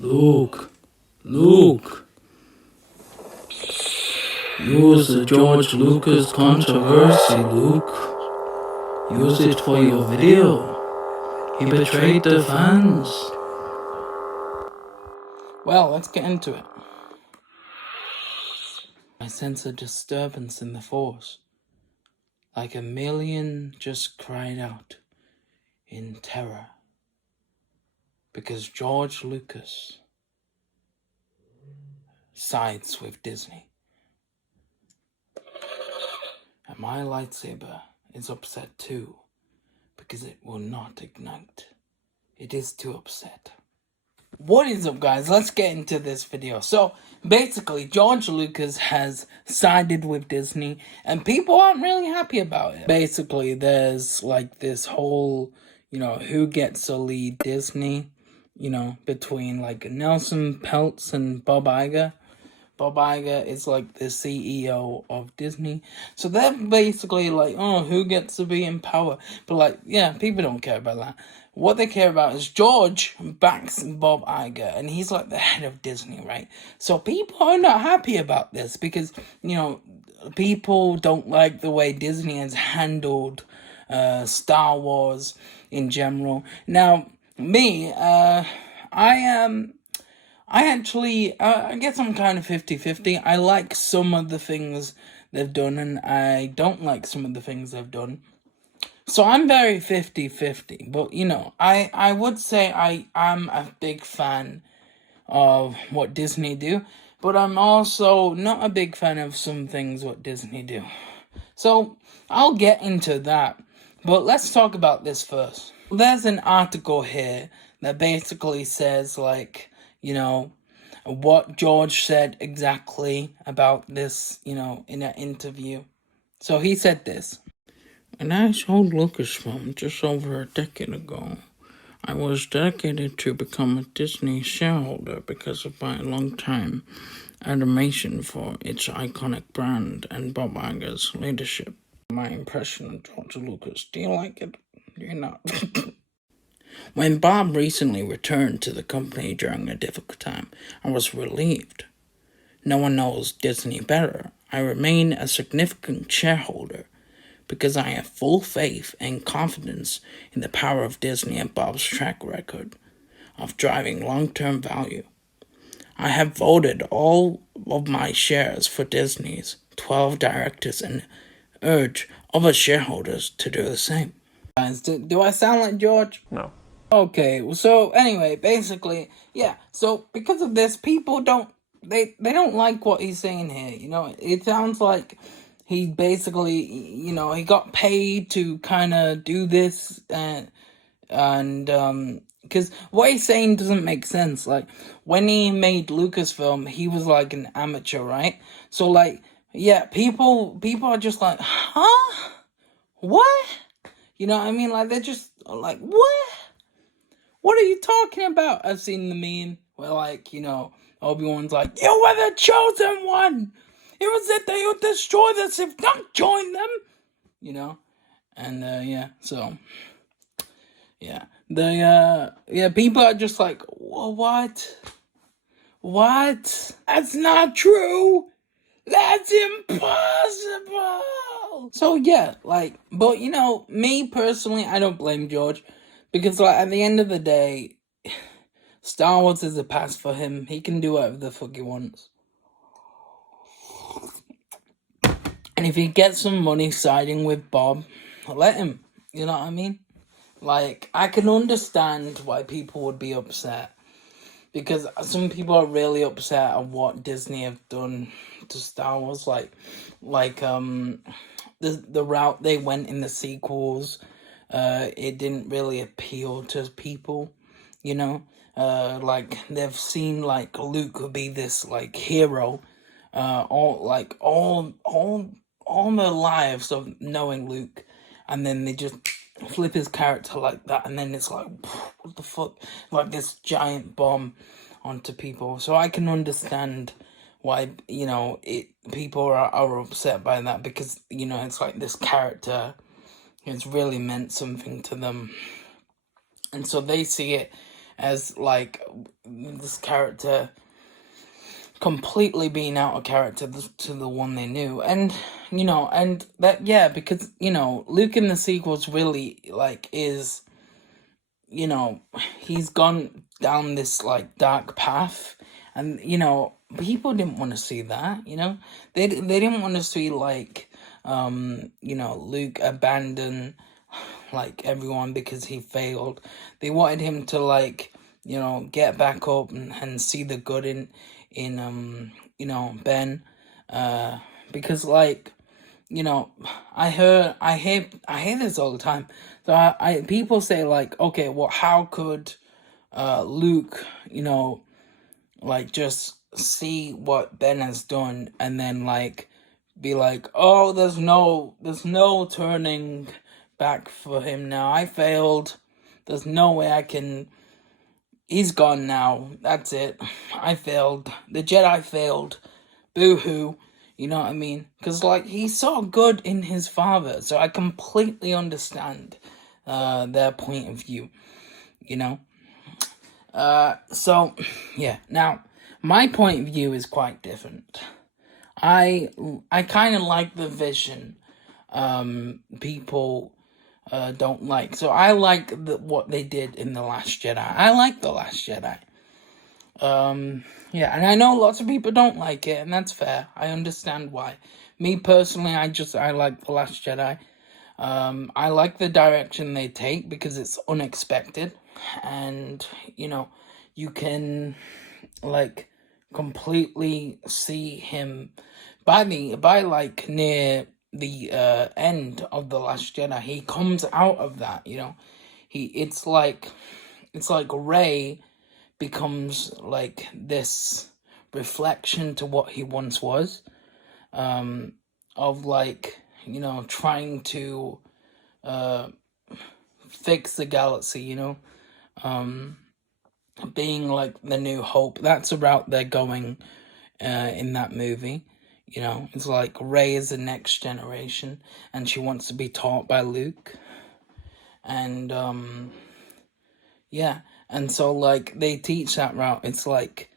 Luke, Luke, use the George Lucas controversy, Luke. Use it for your video. He betrayed the fans. Well, let's get into it. I sense a disturbance in the force, like a million just cried out in terror, because George Lucas sides with Disney. And my lightsaber is upset too, because it will not ignite. It is too upset. What is up, guys? Let's get into this video. So basically, George Lucas has sided with Disney and people aren't really happy about it. Basically, there's like this whole, who gets to lead Disney, between like Nelson Peltz and Bob Iger. Bob Iger is like the CEO of Disney. So they're basically like, oh, who gets to be in power? But like, yeah, people don't care about that. What they care about is George backs Bob Iger, and he's like the head of Disney, right? So people are not happy about this because, people don't like the way Disney has handled Star Wars in general. Now, me, I guess I'm kind of 50-50. I like some of the things they've done, and I don't like some of the things they've done. So I'm very 50-50. But, I would say I am a big fan of what Disney do, but I'm also not a big fan of some things what Disney do. So I'll get into that. But let's talk about this first. There's an article here that basically says, like, what George said exactly about this, in an interview. So he said this. When I sold Lucasfilm just over a decade ago, I was dedicated to become a Disney shareholder because of my long-time admiration for its iconic brand and Bob Iger's leadership. My impression of George Lucas. Do you like it? Do you not? When Bob recently returned to the company during a difficult time, I was relieved. No one knows Disney better. I remain a significant shareholder because I have full faith and confidence in the power of Disney and Bob's track record of driving long-term value. I have voted all of my shares for Disney's 12 directors and urge other shareholders to do the same. Guys, do I sound like George? No. Okay, so anyway, basically, yeah, so because of this, people don't like what he's saying here, it sounds like he basically, he got paid to kind of do this, because what he's saying doesn't make sense. Like, when he made Lucasfilm, he was like an amateur, right? So, like, yeah, people are just like, huh? What? You know what I mean? Like, they're just like, what? What are you talking about? I've seen the meme where, like, Obi-Wan's like, you were the chosen one! It was that they would destroy us if don't join them! And, so, yeah. People are just like, what? What? That's not true! That's impossible! So, yeah, like, but, me personally, I don't blame George. Because, like, at the end of the day, Star Wars is a pass for him. He can do whatever the fuck he wants. And if he gets some money siding with Bob, let him. You know what I mean? Like, I can understand why people would be upset. Because some people are really upset at what Disney have done to Star Wars. Like, the route they went in the sequels, it didn't really appeal to people, like they've seen like Luke be this like hero, all their lives of knowing Luke, and then they just flip his character like that, and then it's like, what the fuck, like this giant bomb onto people. So I can understand why people are upset by that, because it's like this character, it's really meant something to them, and so they see it as like this character completely being out of character to the one they knew. And and that, yeah, because Luke in the sequels really like is, he's gone down this like dark path, and people didn't want to see that. They didn't want to see like Luke abandon like everyone because he failed. They wanted him to like get back up and see the good in Ben, because like I hear this all the time. So I people say like, okay, well, how could Luke like just see what Ben has done and then like be like, oh, there's no turning back for him now. I failed. There's no way I can. He's gone now. That's it. I failed. The Jedi failed. Boo-hoo. You know what I mean? Because, like, he saw good in his father. So I completely understand their point of view. So, yeah. Now, my point of view is quite different. I kind of like the vision people don't like. So I like what they did in The Last Jedi. I like The Last Jedi. Yeah, and I know lots of people don't like it, and that's fair. I understand why. Me personally, I like The Last Jedi. I like the direction they take because it's unexpected, and you can like completely see him by like near the end of The Last Jedi. He comes out of that, it's like Rey becomes like this reflection to what he once was, of like trying to fix the galaxy, being like the New Hope. That's the route they're going in that movie. It's like Rey is the next generation and she wants to be taught by Luke, and yeah, and so like they teach that route. It's like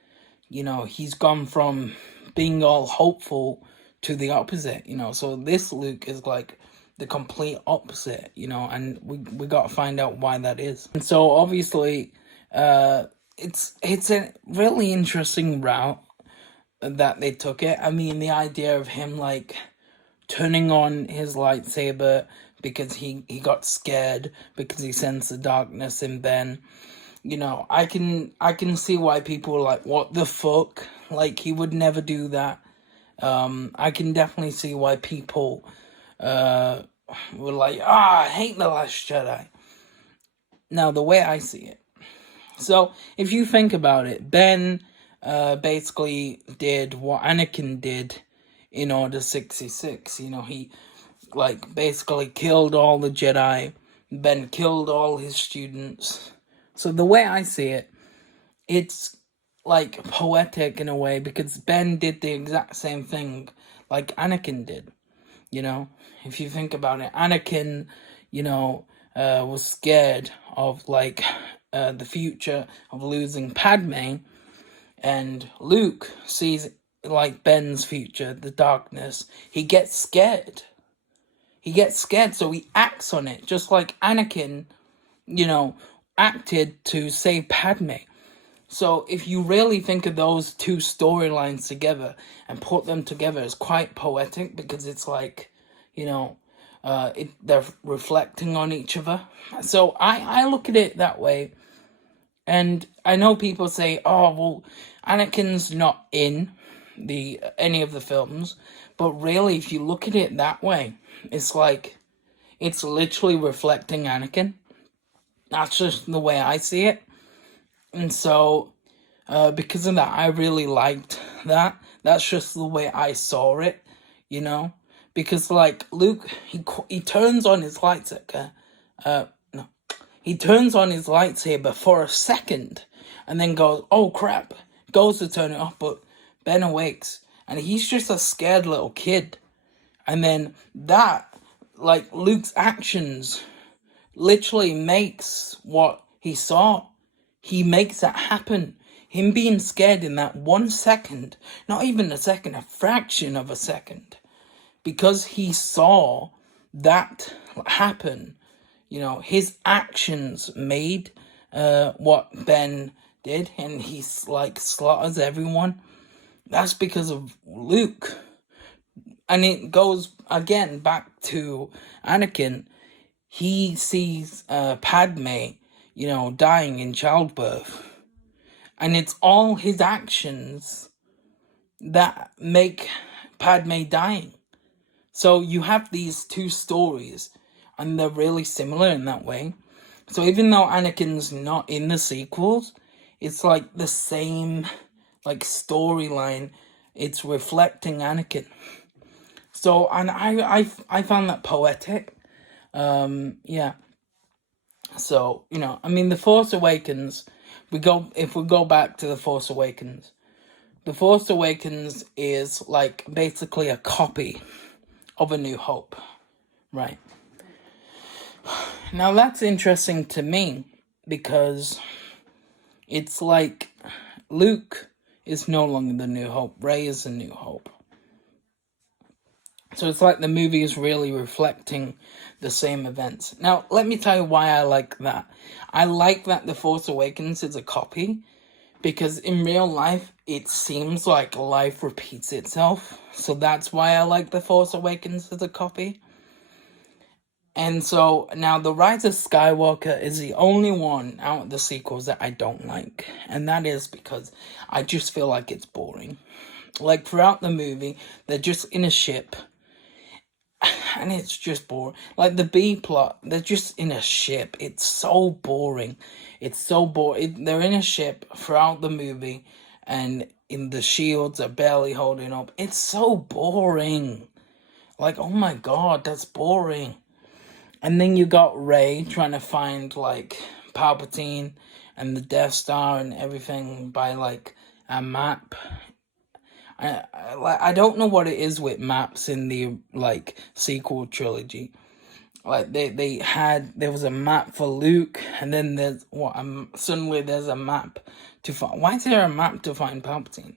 he's gone from being all hopeful to the opposite, so this Luke is like the complete opposite, and we got to find out why that is. And so obviously it's a really interesting route that they took it. I mean, the idea of him like turning on his lightsaber because he got scared because he sensed the darkness in Ben. I can see why people are like, what the fuck? Like, he would never do that. I can definitely see why people were like, I hate The Last Jedi. Now, the way I see it. So, if you think about it, Ben basically did what Anakin did in Order 66. He like basically killed all the Jedi, Ben killed all his students. So the way I see it, it's like poetic in a way because Ben did the exact same thing like Anakin did. If you think about it, Anakin, was scared of like the future of losing Padme, and Luke sees like Ben's future, the darkness. He gets scared. So he acts on it, just like Anakin, acted to save Padme. So if you really think of those two storylines together and put them together, it's quite poetic because it's like, they're reflecting on each other. So I look at it that way. And I know people say, oh, well, Anakin's not in any of the films. But really, if you look at it that way, it's like, it's literally reflecting Anakin. That's just the way I see it. And so, because of that, I really liked that. That's just the way I saw it, Because, like, Luke, he turns on his lightsaber. He turns on his lightsaber for a second and then goes, oh crap, goes to turn it off, but Ben awakes and he's just a scared little kid. And then that, like, Luke's actions literally makes what he saw he makes that happen. Him being scared in that 1 second, not even a second, a fraction of a second, because he saw that happen. His actions made what Ben did, and he like slaughters everyone. That's because of Luke. And it goes again back to Anakin. He sees Padme, dying in childbirth. And it's all his actions that make Padme dying. So you have these two stories, and they're really similar in that way. So even though Anakin's not in the sequels, it's like the same like storyline. It's reflecting Anakin. So, and I found that poetic. Yeah. So, The Force Awakens, if we go back to The Force Awakens, The Force Awakens is like basically a copy of A New Hope, right? Now that's interesting to me because it's like Luke is no longer the New Hope, Rey is the New Hope. So it's like the movie is really reflecting the same events. Now, let me tell you why I like that. I like that The Force Awakens is a copy, because in real life, it seems like life repeats itself. So that's why I like The Force Awakens as a copy. And so, now The Rise of Skywalker is the only one out of the sequels that I don't like. And that is because I just feel like it's boring. Like, throughout the movie, they're just in a ship, and it's just boring. Like, the B plot, they're just in a ship. It's so boring. It's so boring. They're in a ship throughout the movie, and the shields are barely holding up. It's so boring. Like, oh my god, that's boring. And then you got Rey trying to find, like, Palpatine and the Death Star and everything by, like, a map. I don't know what it is with maps in the, like, sequel trilogy. Like, there was a map for Luke, and then suddenly there's a map to find. Why is there a map to find Palpatine?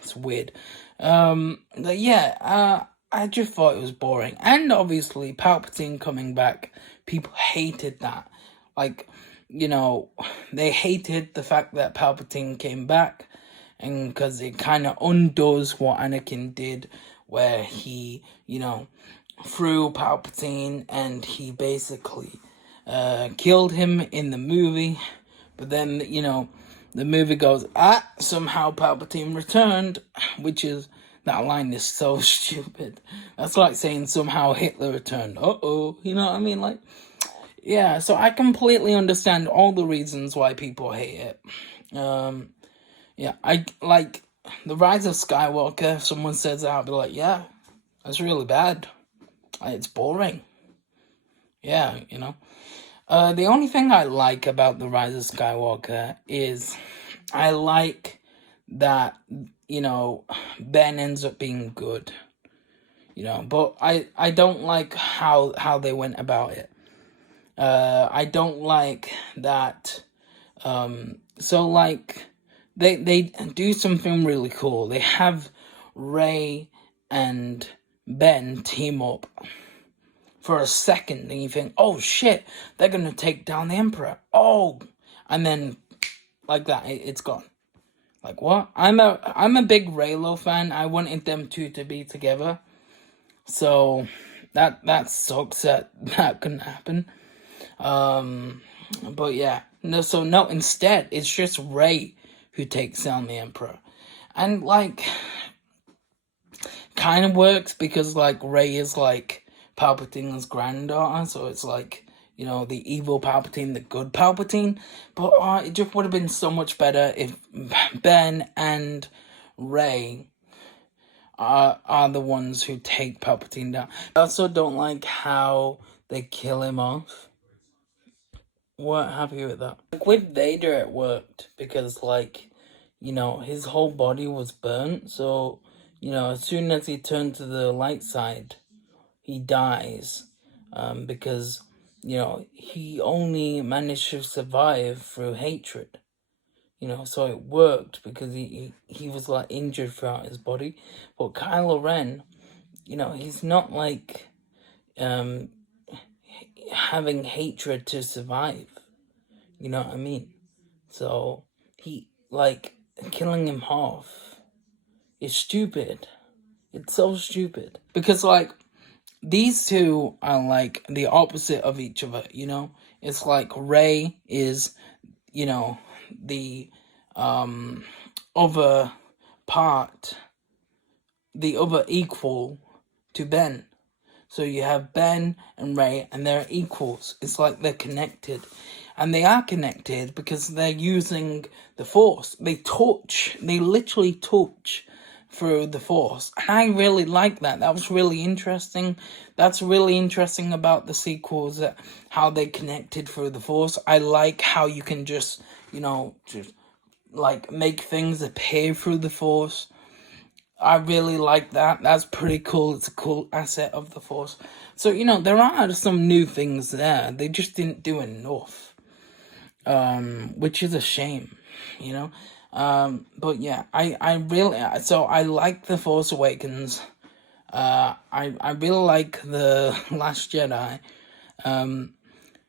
It's weird. But yeah, I just thought it was boring. And obviously, Palpatine coming back, people hated that. Like, they hated the fact that Palpatine came back, and because it kind of undoes what Anakin did, where he, threw Palpatine, and he basically killed him in the movie. But then, the movie goes, somehow Palpatine returned, which is, that line is so stupid. That's like saying somehow Hitler returned. You know what I mean? Like, yeah, so I completely understand all the reasons why people hate it. Yeah, I like The Rise of Skywalker. If someone says that, I'll be like, yeah, that's really bad. It's boring. Yeah, the only thing I like about The Rise of Skywalker is I like that, Ben ends up being good. But I don't like how they went about it. I don't like that. So, like, they do something really cool. They have Rey and Ben team up for a second, and you think, oh shit, they're gonna take down the Emperor. Oh, and then like that, it's gone. Like, what? I'm a big Reylo fan. I wanted them two to be together, so that sucks that couldn't happen. But yeah, no. Instead, it's just Rey who takes down the Emperor, and like, kind of works because like Rey is like Palpatine's granddaughter, so it's like, the evil Palpatine, the good Palpatine. But it just would have been so much better if Ben and Rey are the ones who take Palpatine down. I also don't like how they kill him off. Weren't happy with that. Like, with Vader, it worked because, like, his whole body was burnt, so, as soon as he turned to the light side, he dies, because he only managed to survive through hatred. So it worked because he was like injured throughout his body. But Kylo Ren, he's not like having hatred to survive. You know what I mean? So he like killing him off is stupid. It's so stupid because like these two are like the opposite of each other. It's like Rey is the other part, the other equal to Ben. So you have Ben and Rey, and they're equals. It's like they're connected. And they are connected because they're using the Force. They literally touch through the Force. And I really like that. That was really interesting. That's really interesting about the sequels, how they connected through the Force. I like how you can just like make things appear through the Force. I really like that. That's pretty cool. It's a cool asset of the Force. So, there are some new things there. They just didn't do enough. Which is a shame, But yeah, I really, so I like The Force Awakens. I really like The Last Jedi.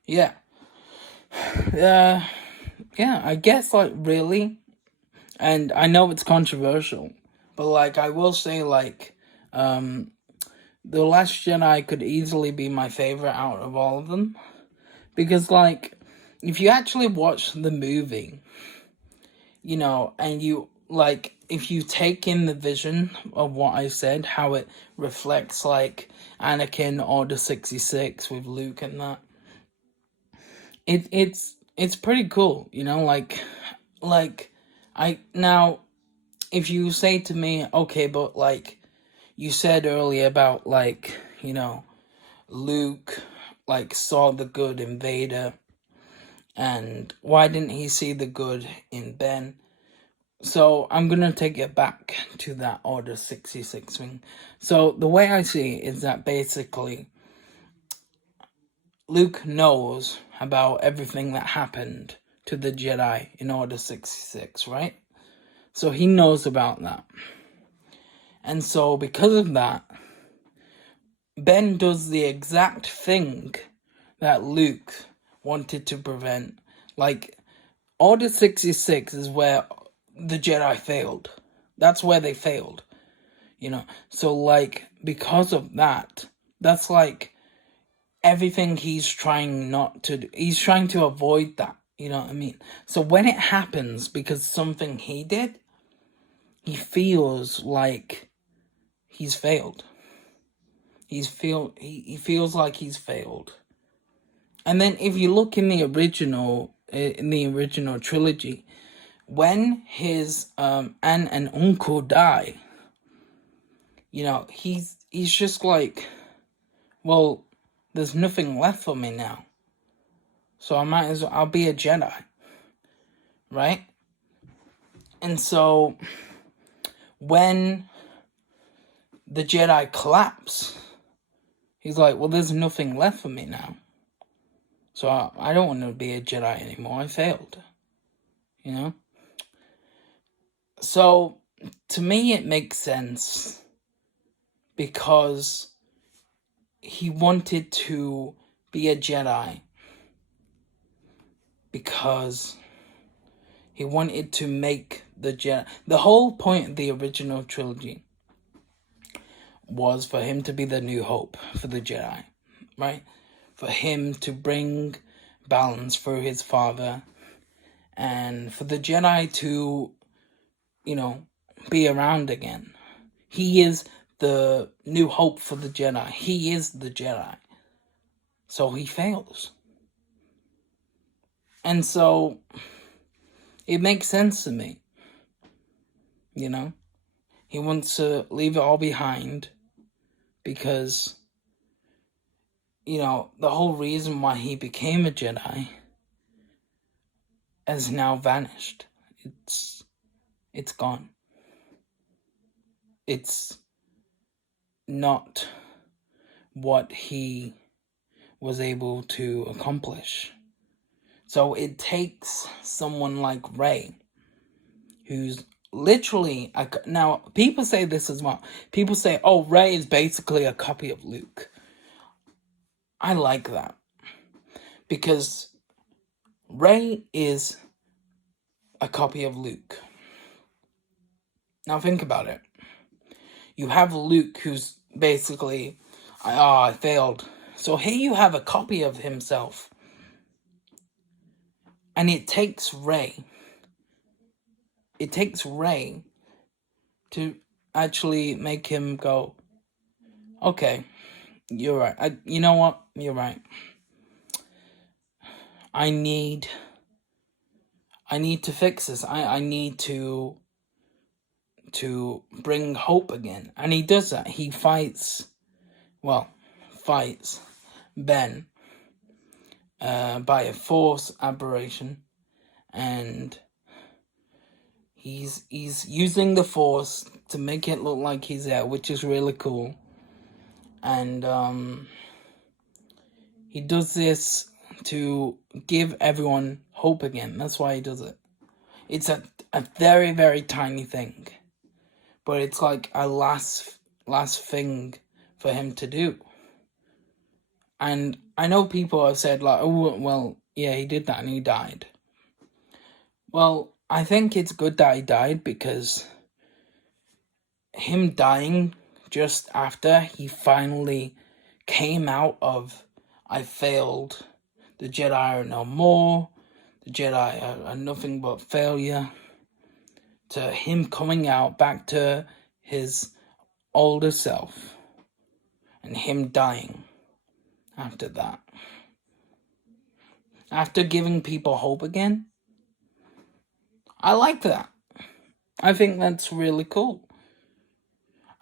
Yeah. Yeah, I guess, like, really, and I know it's controversial, but, like, I will say, like, The Last Jedi could easily be my favorite out of all of them. Because, like, if you actually watch the movie, and you, like, if you take in the vision of what I said, how it reflects, like, Anakin Order 66 with Luke and that, it's pretty cool, now, if you say to me, okay, but, like, you said earlier about, like, Luke, like, saw the good in Vader, and why didn't he see the good in Ben? So I'm gonna take it back to that Order 66 thing. So the way I see it is that basically Luke knows about everything that happened to the Jedi in Order 66, right? So he knows about that. And so because of that, Ben does the exact thing that Luke wanted to prevent. Like, Order 66 is where the Jedi failed. That's where they failed. So, like, because of that, that's like everything he's trying not to do. He's trying to avoid that. You know what I mean? So when it happens because something he did, he feels like he's failed. He feels like he's failed. And then if you look in the original trilogy, when his aunt and uncle die, he's just like, well, there's nothing left for me now, so I'll be a Jedi, right? And so when the Jedi collapse, he's like, well, there's nothing left for me now, so I don't want to be a Jedi anymore. I failed, So to me, it makes sense because he wanted to be a Jedi because he wanted to make the Jedi. The whole point of the original trilogy was for him to be the new hope for the Jedi, right? For him to bring balance through his father and for the Jedi to, be around again. He is the new hope for the Jedi. He is the Jedi. So he fails. And so it makes sense to me. He wants to leave it all behind because, the whole reason why he became a Jedi has now vanished. It's gone. It's not what he was able to accomplish. So it takes someone like Rey, who's literally now people say this as well. People say, "Oh, Rey is basically a copy of Luke." I like that because Rey is a copy of Luke. Now think about it. You have Luke, who's basically, I failed. So here you have a copy of himself. And it takes Rey to actually make him go, okay, you're right. You know what? You're right. I need to fix this. I need to bring hope again. And he does that. He fights Ben by a Force aberration, and he's using the Force to make it look like he's there, which is really cool. And he does this to give everyone hope again. That's why he does it. It's a very, very tiny thing, but it's like a last thing for him to do. And I know people have said, like, oh, well, yeah, he did that and he died. Well, I think it's good that he died, because him dying just after he finally came out of, I failed, the Jedi are no more, the Jedi are nothing but failure, to him coming out back to his older self, and him dying after that. After giving people hope again. I like that. I think that's really cool.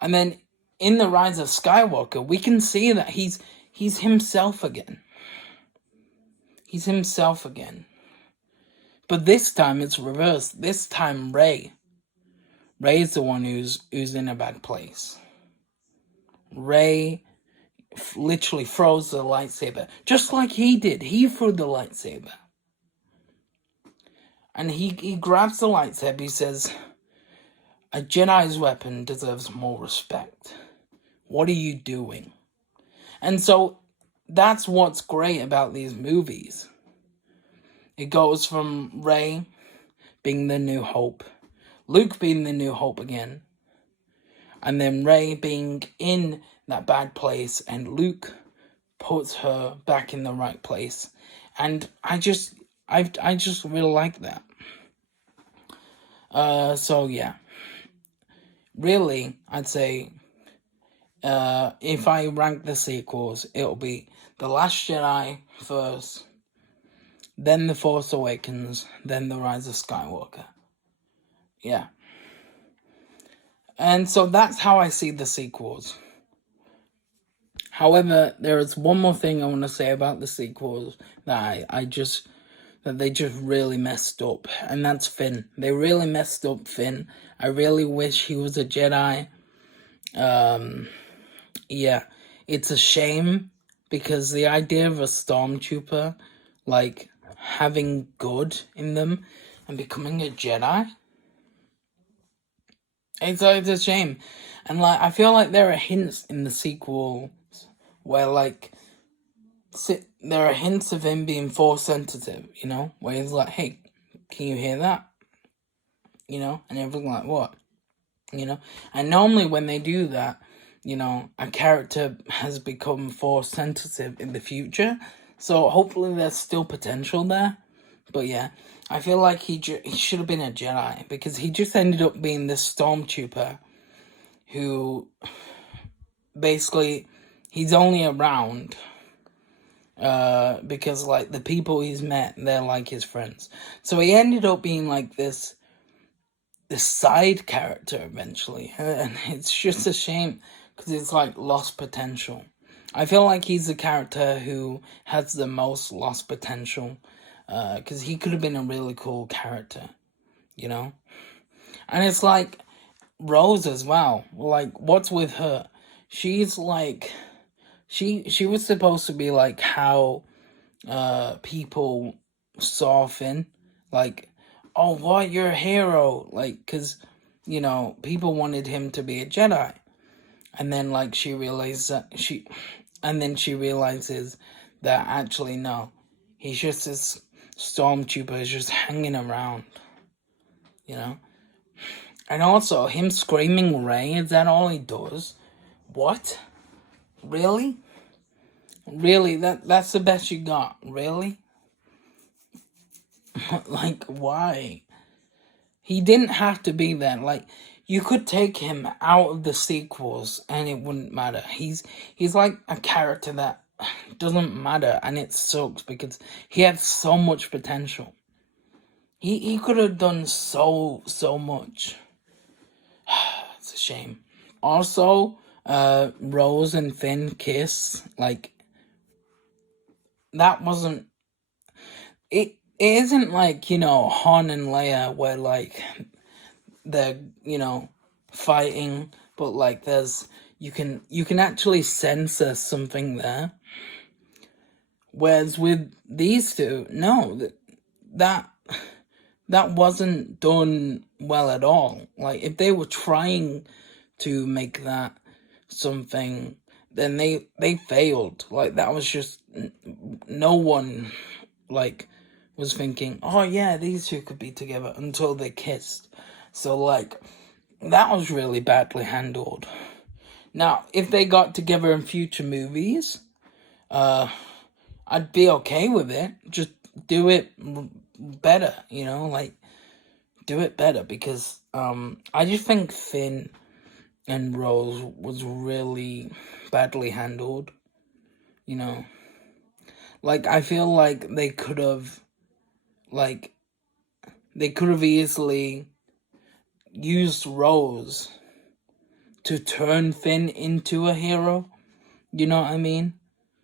And then in The Rise of Skywalker, we can see that he's himself again. He's himself again. But this time it's reversed. This time Rey is the one who's in a bad place. Rey literally throws the lightsaber, just like he did. He threw the lightsaber. And he grabs the lightsaber, he says, a Jedi's weapon deserves more respect. What are you doing? And so that's what's great about these movies. It goes from Rey being the new hope, Luke being the new hope again, and then Rey being in that bad place, and Luke puts her back in the right place. And I just really like that. So yeah. Really, I'd say, if I rank the sequels, it'll be The Last Jedi first, then The Force Awakens, then The Rise of Skywalker. Yeah. And so that's how I see the sequels. However, there is one more thing I want to say about the sequels that that they just really messed up, and that's Finn. They really messed up Finn. I really wish he was a Jedi. Yeah, it's a shame, because the idea of a stormtrooper, like, having good in them and becoming a Jedi, it's a shame. And, like, I feel like there are hints in the sequels where, like, there are hints of him being Force sensitive, you know, where he's like, hey, can you hear that? You know, and everything like, what? You know, and normally when they do that, you know, a character has become Force sensitive in the future, so hopefully there's still potential there. But yeah, I feel like he should have been a Jedi, because he just ended up being this stormtrooper who basically, he's only around because, like, the people he's met, they're like his friends. So he ended up being like this side character eventually, and it's just a shame, because it's like lost potential. I feel like he's the character who has the most lost potential, because he could have been a really cool character, you know? And it's like Rose as well. Like, what's with her? She's she was supposed to be like how people saw Finn, like, oh, what, you're a hero, like, because, you know, people wanted him to be a Jedi, and then, like, she realizes that actually, no, he's just this stormtrooper is just hanging around, you know. And also, him screaming Rey, is that all he does? What? Really? Really? That's the best you got? Really? Like, why? He didn't have to be there. Like, you could take him out of the sequels and it wouldn't matter. He's like a character that doesn't matter, and it sucks because he had so much potential. He could have done so much. It's a shame. Also, Rose and Finn kiss, like, that wasn't it isn't like, you know, Han and Leia where like they're, you know, fighting, but like there's you can actually censor something there. Whereas with these two, no, that wasn't done well at all. Like, if they were trying to make that something, then they failed. Like, that was just, no one, like, was thinking, oh yeah, these two could be together, until they kissed. So, like, that was really badly handled. Now, if they got together in future movies, I'd be okay with it. Just do it better, you know, like, do it better, because I just think Finn and Rose was really badly handled, you know. Like, I feel like they could have easily used Rose to turn Finn into a hero, you know what I mean?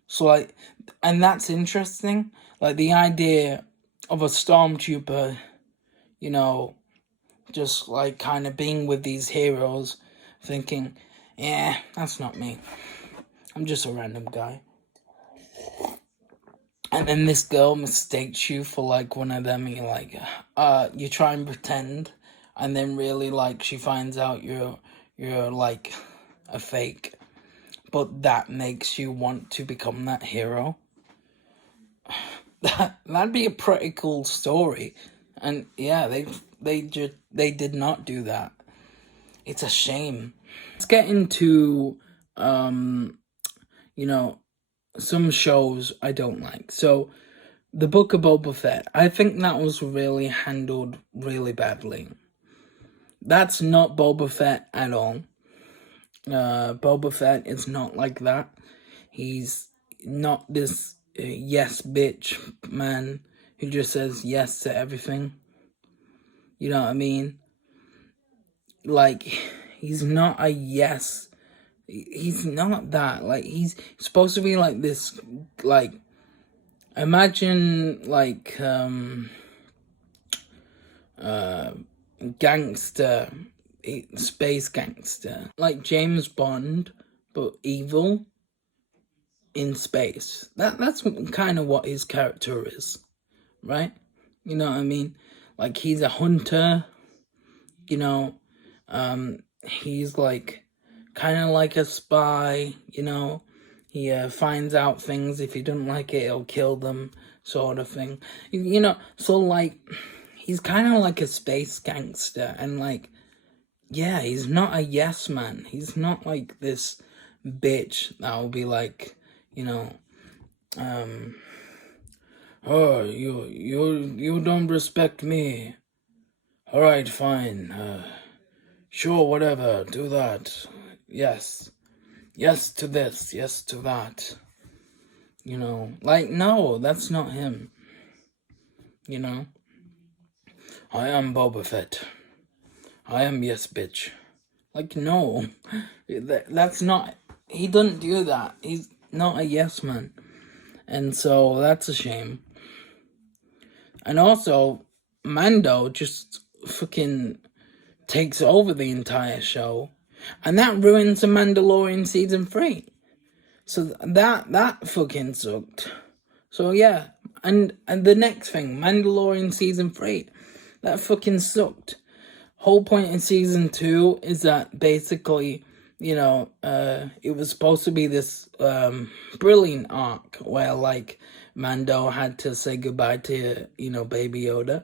So, like, and that's interesting, like, the idea of a stormtrooper, you know, just, like, kind of being with these heroes, thinking, yeah, that's not me. I'm just a random guy. And then this girl mistakes you for, like, one of them, and you're like, you try and pretend, and then really, like, she finds out you're like, a fake. But that makes you want to become that hero. That'd be a pretty cool story. And yeah, they did not do that. It's a shame. Let's get into you know, some shows I don't like. So, the Book of Boba Fett, I think that was really handled really badly. That's not Boba Fett at all. Boba Fett is not like that. He's not this yes bitch man who just says yes to everything. You know what I mean? Like, he's not a yes. He's not that. Like, he's supposed to be like this, like, imagine, like, gangster, space gangster. Like James Bond, but evil in space. That's kind of what his character is, right? You know what I mean? Like, he's a hunter, you know, he's like kind of like a spy, you know. He finds out things. If he doesn't like it, he'll kill them, sort of thing. You know, so, like, he's kind of like a space gangster, and, like, yeah, he's not a yes man. He's not like this bitch that will be like, you know, oh, you don't respect me. All right, fine. Sure, whatever. Do that. Yes. Yes to this. Yes to that. You know, like, no, that's not him. You know, I am Boba Fett. I am yes, bitch. Like, no, that's not. He doesn't do that. He's not a yes man, and so that's a shame. And also, Mando just fucking takes over the entire show, and that ruins the Mandalorian season 3. So that fucking sucked. So yeah, and the next thing, Mandalorian season 3, that fucking sucked. Whole point in season 2 is that basically, it was supposed to be this brilliant arc where like Mando had to say goodbye to Baby Yoda.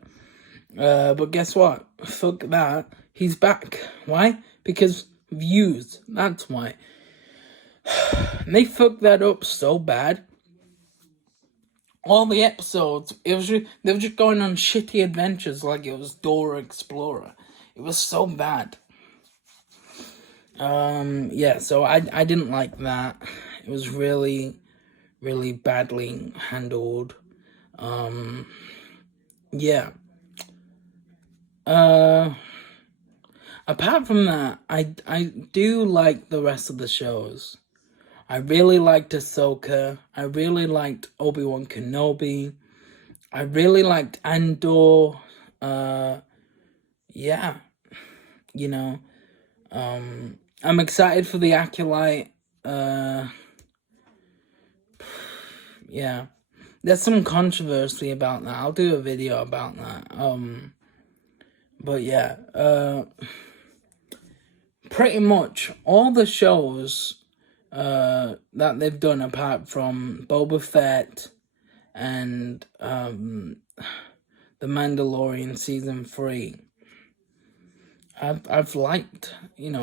But guess what? Fuck that. He's back. Why? Because views. That's why. And they fucked that up so bad. All the episodes, they were just going on shitty adventures like it was Dora Explorer. It was so bad. Yeah, so I didn't like that. It was really, really badly handled. Yeah. Apart from that, I do like the rest of the shows. I really liked Ahsoka. I really liked Obi-Wan Kenobi. I really liked Andor. Yeah, I'm excited for the Acolyte. Yeah, there's some controversy about that. I'll do a video about that. But yeah, pretty much all the shows that they've done apart from Boba Fett and The Mandalorian season 3, I've liked,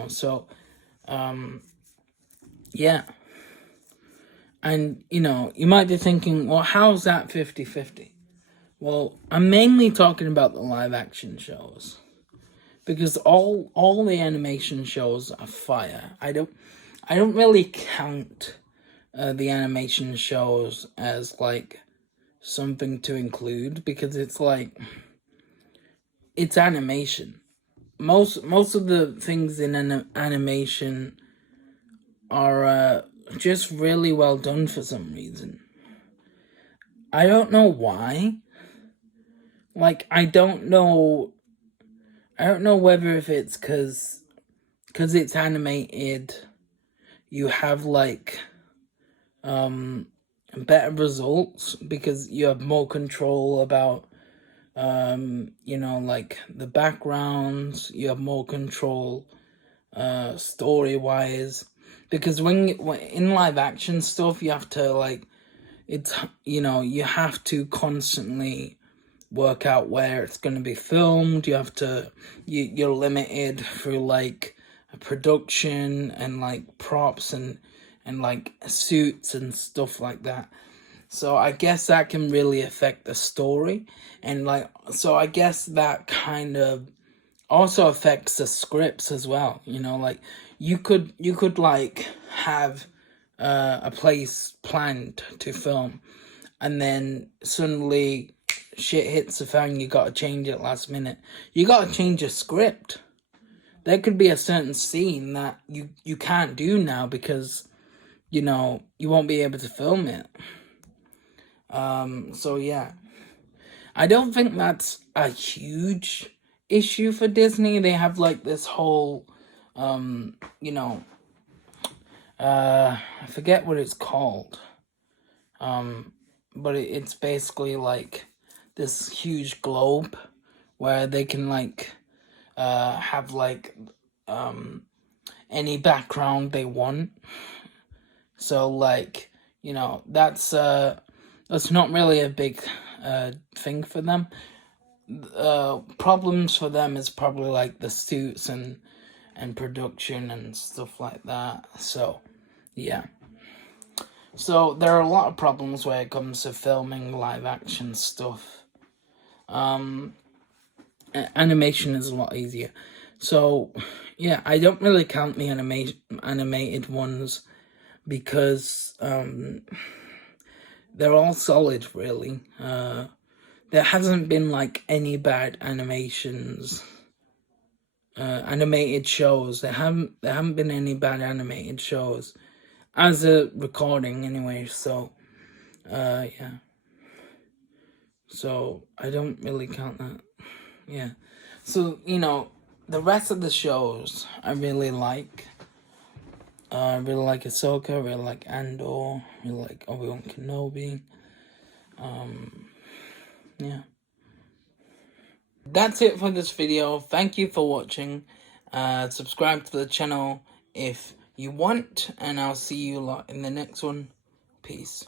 so yeah. And you might be thinking, well, how's that 50-50? Well, I'm mainly talking about the live action shows, because all the animation shows are fire. I don't really count the animation shows as like something to include, because it's like, it's animation. Most of the things in an animation are just really well done for some reason. I don't know why. Like, I don't know whether if it's because it's animated, you have like better results because you have more control about like the backgrounds. You have more control story wise, because when in live action stuff, you have to like, it's you have to constantly work out where it's going to be filmed. You have to, you're limited through like production and like props and like suits and stuff like that. So I guess that can really affect the story, and like, so I guess that kind of also affects the scripts as well. Like you could like have a place planned to film, and then suddenly shit hits the fan. You got to change it last minute. You got to change a script. There could be a certain scene that you can't do now because you won't be able to film it. So yeah, I don't think that's a huge issue for Disney. They have like this whole I forget what it's called, but it's basically like this huge globe where they can like have like any background they want. So like, that's not really a big thing for them. Problems for them is probably like the suits and production and stuff like that. So yeah, so there are a lot of problems when it comes to filming live action stuff. Animation is a lot easier. So yeah, I don't really count the animated ones because they're all solid, really. There hasn't been like any bad animations, animated shows. There haven't been any bad animated shows as a recording anyway. So yeah, so I don't really count that. Yeah, so the rest of the shows I really like. I really like Ahsoka, I really like Andor, I really like Obi-Wan Kenobi. Yeah. That's it for this video. Thank you for watching. Subscribe to the channel if you want, and I'll see you lot in the next one. Peace.